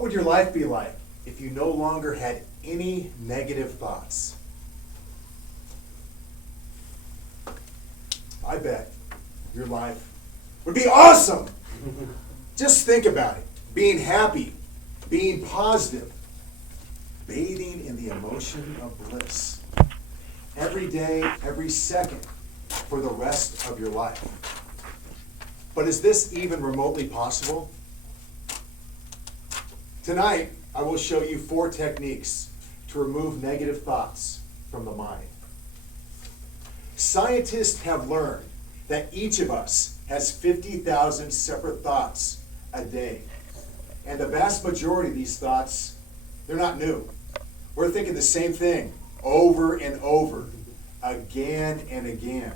What would your life be like if you no longer had any negative thoughts? I bet your life would be awesome. Just think about it. Being happy, being positive, bathing in the emotion of bliss. Every day, every second, for the rest of your life. But is this even remotely possible? Tonight, I will show you 4 techniques to remove negative thoughts from the mind. Scientists have learned that each of us has 50,000 separate thoughts a day. And the vast majority of these thoughts, they're not new. We're thinking the same thing over and over, again and again.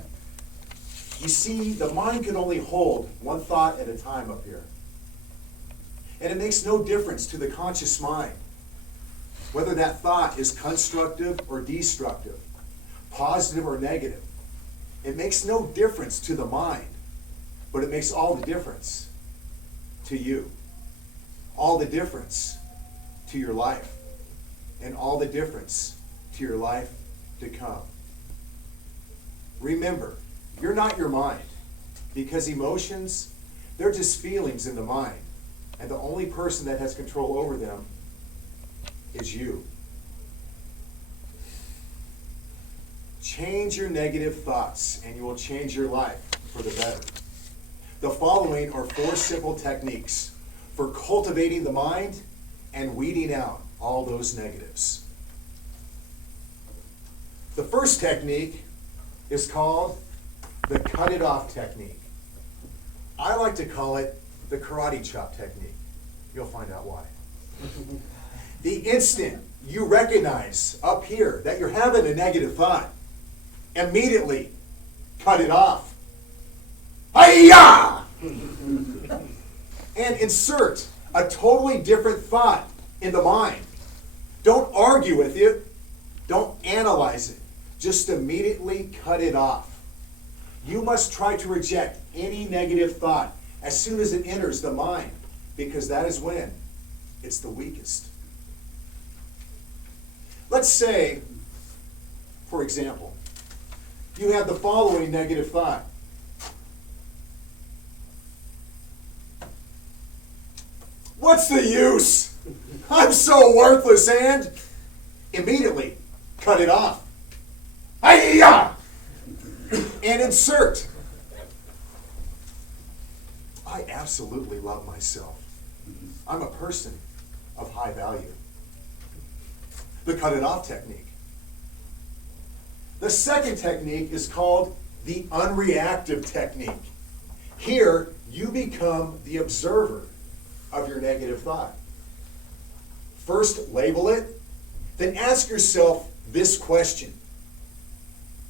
You see, the mind can only hold one thought at a time up here. And it makes no difference to the conscious mind whether that thought is constructive or destructive, positive or negative. It makes no difference to the mind, but it makes all the difference to you. All the difference to your life, and all the difference to your life to come. Remember, you're not your mind, because emotions, they're just feelings in the mind, and the only person that has control over them is you. Change your negative thoughts, and you will change your life for the better. The following are 4 simple techniques for cultivating the mind and weeding out all those negatives. The first technique is called the cut it off technique. I like to call it the karate chop technique. You'll find out why. The instant you recognize up here that you're having a negative thought, immediately cut it off. Hi-ya! And insert a totally different thought in the mind. Don't argue with it. Don't analyze it. Just immediately cut it off. You must try to reject any negative thought as soon as it enters the mind, because that is when it's the weakest. Let's say, for example, you have the following negative thought. What's the use? I'm so worthless, and immediately cut it off. Hi-ya! And insert. I absolutely love myself. I'm a person of high value. The cut it off technique. The second technique is called the unreactive technique. Here, you become the observer of your negative thought. First, label it, then ask yourself this question.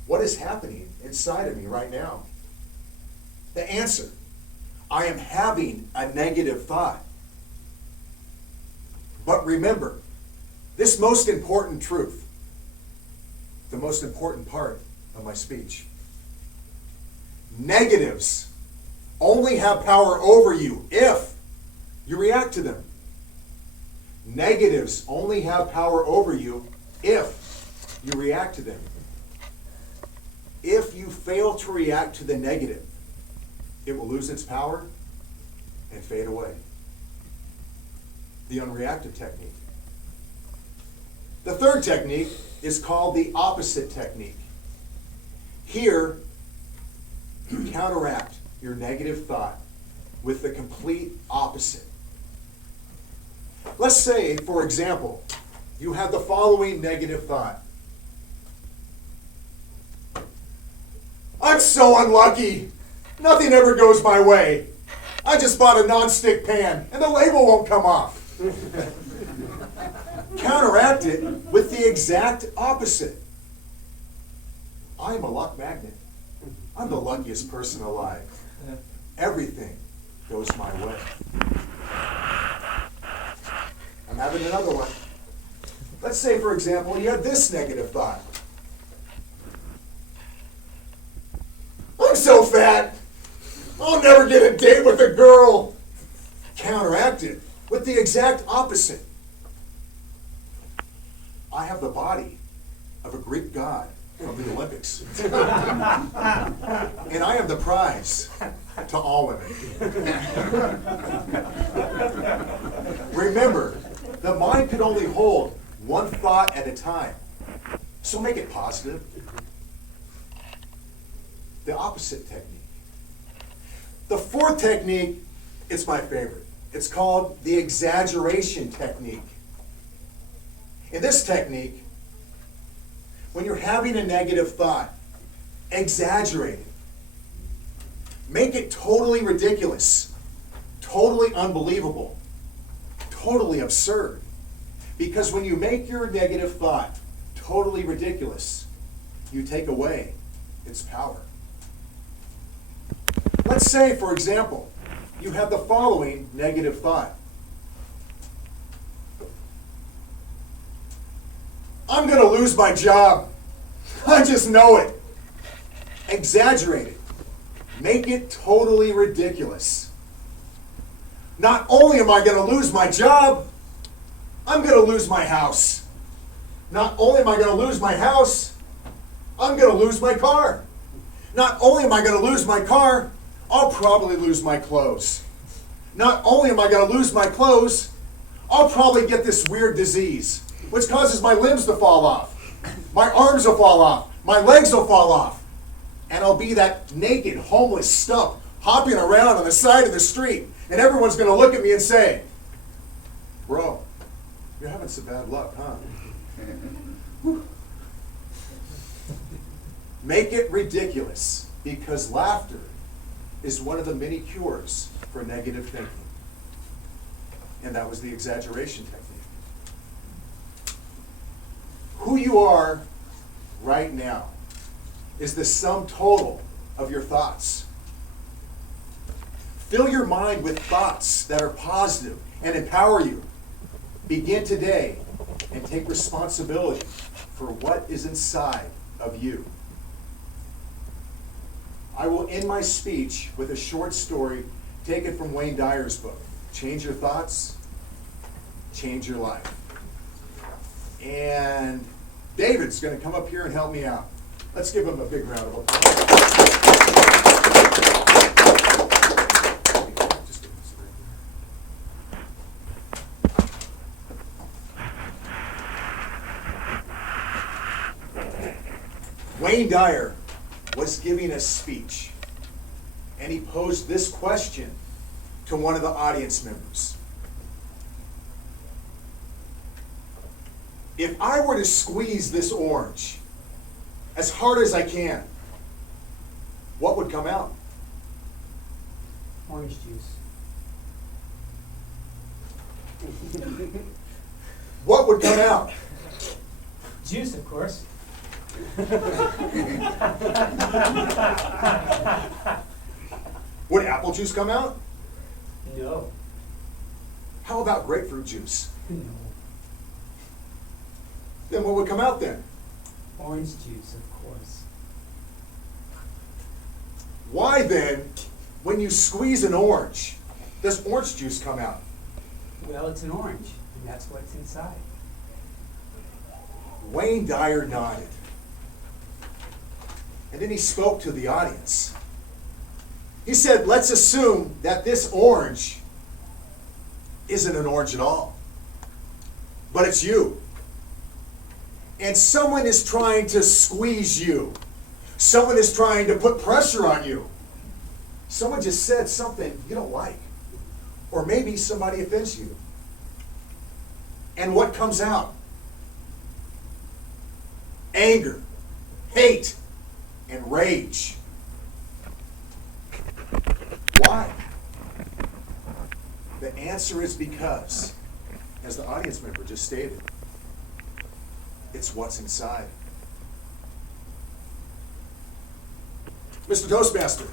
What is happening inside of me right now? The answer, I am having a negative thought. But remember, this most important truth, the most important part of my speech. Negatives only have power over you if you react to them. Negatives only have power over you if you react to them. If you fail to react to the negative, it will lose its power and fade away. The unreactive technique. The third technique is called the opposite technique. Here, you counteract your negative thought with the complete opposite. Let's say, for example, you have the following negative thought. I'm so unlucky. Nothing ever goes my way. I just bought a non-stick pan and the label won't come off. Counteract it with the exact opposite. I'm a luck magnet. I'm the luckiest person alive. Everything goes my way. I'm having another one. Let's say, for example, you have this negative thought. I'm so fat. I'll never get a date with a girl. Counteract it with the exact opposite. I have the body of a Greek god from the Olympics. And I am the prize to all women. Remember, the mind can only hold one thought at a time. So make it positive. The opposite technique. The fourth technique, it's my favorite. It's called the exaggeration technique. In this technique, when you're having a negative thought, exaggerate it. Make it totally ridiculous, totally unbelievable, totally absurd. Because when you make your negative thought totally ridiculous, you take away its power. Let's say, for example, you have the following negative thought. I'm going to lose my job. I just know it. Exaggerate it. Make it totally ridiculous. Not only am I going to lose my job, I'm going to lose my house. Not only am I going to lose my house, I'm going to lose my car. Not only am I going to lose my car, I'll probably lose my clothes. Not only am I going to lose my clothes, I'll probably get this weird disease, which causes my limbs to fall off. My arms will fall off. My legs will fall off. And I'll be that naked, homeless stump hopping around on the side of the street. And everyone's going to look at me and say, bro, you're having some bad luck, huh? Make it ridiculous, because laughter is one of the many cures for negative thinking. And that was the exaggeration technique. Who you are right now is the sum total of your thoughts. Fill your mind with thoughts that are positive and empower you. Begin today and take responsibility for what is inside of you. I will end my speech with a short story taken from Wayne Dyer's book, Change Your Thoughts, Change Your Life. And David's going to come up here and help me out. Let's give him a big round of applause. Wayne Dyer was giving a speech, and he posed this question to one of the audience members. If I were to squeeze this orange as hard as I can, what would come out? Orange juice. What would come out? Juice, of course. Would apple juice come out? No. How about grapefruit juice? No. Then what would come out then? Orange juice, of course. Why then, when you squeeze an orange, does orange juice come out? Well, it's an orange, and that's what's inside. Wayne Dyer nodded. And then he spoke to the audience. He said, let's assume that this orange isn't an orange at all, but it's you. And someone is trying to squeeze you. Someone is trying to put pressure on you. Someone just said something you don't like. Or maybe somebody offends you. And what comes out? Anger, hate, and rage. Why? The answer is because, as the audience member just stated, it's what's inside. Mr. Toastmaster,